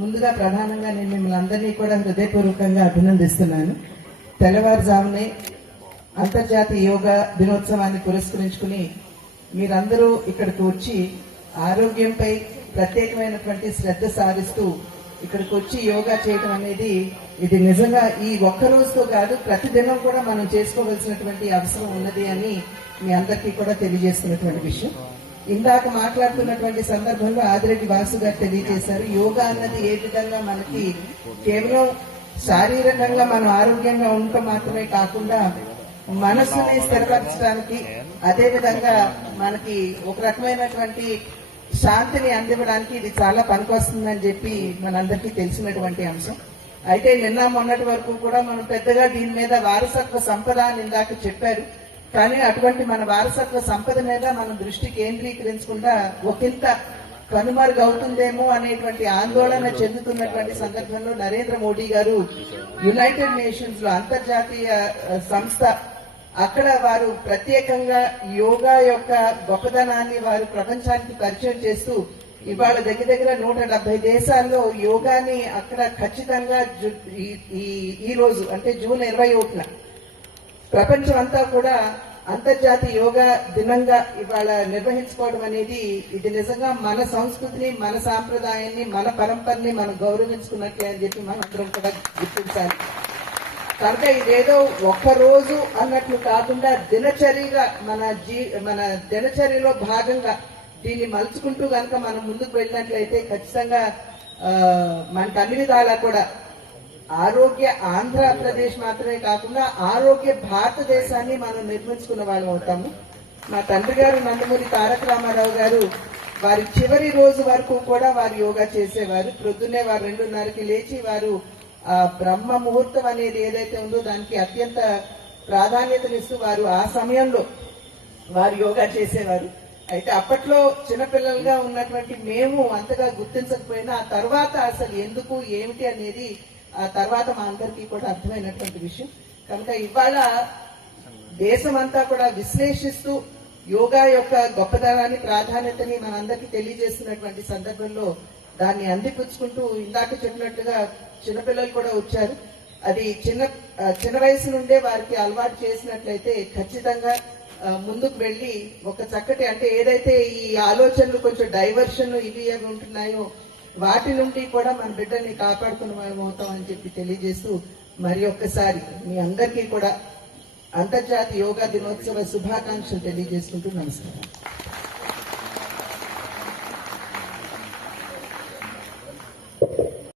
ముందుగా ప్రధానంగా నేను మిమ్మల్ని అందరినీ కూడా హృదయపూర్వకంగా అభినందిస్తున్నాను. తెల్లవారుజామునే అంతర్జాతీయ యోగా దినోత్సవాన్ని పురస్కరించుకుని మీరందరూ ఇక్కడికి వచ్చి ఆరోగ్యంపై ప్రత్యేకమైనటువంటి శ్రద్ధ సారిస్తూ ఇక్కడికి వచ్చి యోగా చేయడం అనేది ఇది నిజంగా ఈ ఒక్క రోజుతో కాదు, ప్రతిదినం కూడా మనం చేసుకోవాల్సినటువంటి అవసరం ఉన్నది అని మీ అందరికీ కూడా తెలియజేస్తున్నటువంటి విషయం. ఇందాక మాట్లాడుతున్నటువంటి సందర్భంలో ఆదిరెడ్డి వాసు గారు తెలియజేశారు, యోగా అన్నది ఏ విధంగా మనకి కేవలం శారీరకంగా మనం ఆరోగ్యంగా ఉండటం మాత్రమే కాకుండా మనస్సుని స్థిరపరచడానికి, అదేవిధంగా మనకి ఒక రకమైనటువంటి శాంతిని అందివ్వడానికి ఇది చాలా పనికొస్తుందని చెప్పి మనందరికీ తెలిసినటువంటి అంశం. అయితే నిన్న మొన్నటి వరకు కూడా మనం పెద్దగా దీని మీద వారసత్వ సంపద అని ఇందాక చెప్పారు, కానీ అటువంటి మన వారసత్వ సంపద మీద మనం దృష్టి కేంద్రీకరించకుండా ఒకంత కనుమరుగవుతుందేమో అనేటువంటి ఆందోళన చెందుతున్నటువంటి సందర్భంలో నరేంద్ర మోడీ గారు యునైటెడ్ నేషన్స్ లో అంతర్జాతీయ సంస్థ అక్కడ వారు ప్రత్యేకంగా యోగా యొక్క గొప్పదనాన్ని వారు ప్రపంచానికి పరిచయం చేస్తూ ఇవాళ దగ్గర దగ్గర 170 దేశాల్లో యోగాని అక్కడ ఖచ్చితంగా ఈ రోజు అంటే జూన్ 21న ప్రపంచం అంతా కూడా అంతర్జాతీయ యోగా దినంగా ఇవాళ నిర్వహించుకోవడం అనేది ఇది నిజంగా మన సంస్కృతిని, మన సాంప్రదాయాన్ని, మన పరంపరని మనం గౌరవించుకున్నట్లే అని చెప్పి మనం అందరం కూడా గుర్తించాలి. కనుక ఇదేదో ఒక్కరోజు అన్నట్లు కాకుండా దినచర్యగా మన దినచర్యలో భాగంగా దీన్ని మలుచుకుంటూ కనుక మనం ముందుకు వెళ్ళినట్లయితే ఖచ్చితంగా మనకు అన్ని విధాలా కూడా ఆరోగ్య ఆంధ్రప్రదేశ్ మాత్రమే కాకుండా ఆరోగ్య భారతదేశాన్ని మనం నిర్మించుకున్న వాళ్ళం అవుతాము. మా తండ్రి గారు నందమూరి తారక రామారావు గారు వారి చివరి రోజు వరకు కూడా వారు యోగా చేసేవారు. ప్రొద్దున్నే వారు 2:30కి లేచి వారు బ్రహ్మ ముహూర్తం అనేది ఏదైతే ఉందో దానికి అత్యంత ప్రాధాన్యతనిస్తూ వారు ఆ సమయంలో వారు యోగా చేసేవారు. అయితే అప్పట్లో చిన్నపిల్లలుగా ఉన్నటువంటి మేము అంతగా గుర్తించకపోయినా ఆ తర్వాత అసలు ఎందుకు ఏమిటి అనేది ఆ తర్వాత మా అందరికీ కూడా అర్థమైనటువంటి విషయం. కనుక ఇవాళ దేశమంతా కూడా విశ్లేషిస్తూ యోగా యొక్క గొప్పదనాన్ని, ప్రాధాన్యతని మనందరికీ తెలియజేస్తున్నటువంటి సందర్భంలో దాన్ని అందిపుచ్చుకుంటూ ఇందాక చెప్పినట్టుగా చిన్నపిల్లలు కూడా వచ్చారు. అది చిన్న వయసు నుండే వారికి అలవాటు చేసినట్లయితే ఖచ్చితంగా ముందుకు వెళ్లి ఒక చక్కటి అంటే ఏదైతే ఈ ఆలోచనలు కొంచెం డైవర్షన్ ఇవి అవి ఉంటున్నాయో వాటి నుండి కూడా మన బిడ్డల్ని కాపాడుకున్న వాళ్ళం అవుతామని చెప్పి తెలియజేస్తూ మరి ఒక్కసారి మీ అందరికీ కూడా అంతర్జాతీయ యోగా దినోత్సవ శుభాకాంక్షలు తెలియజేసుకుంటూ నమస్కారం.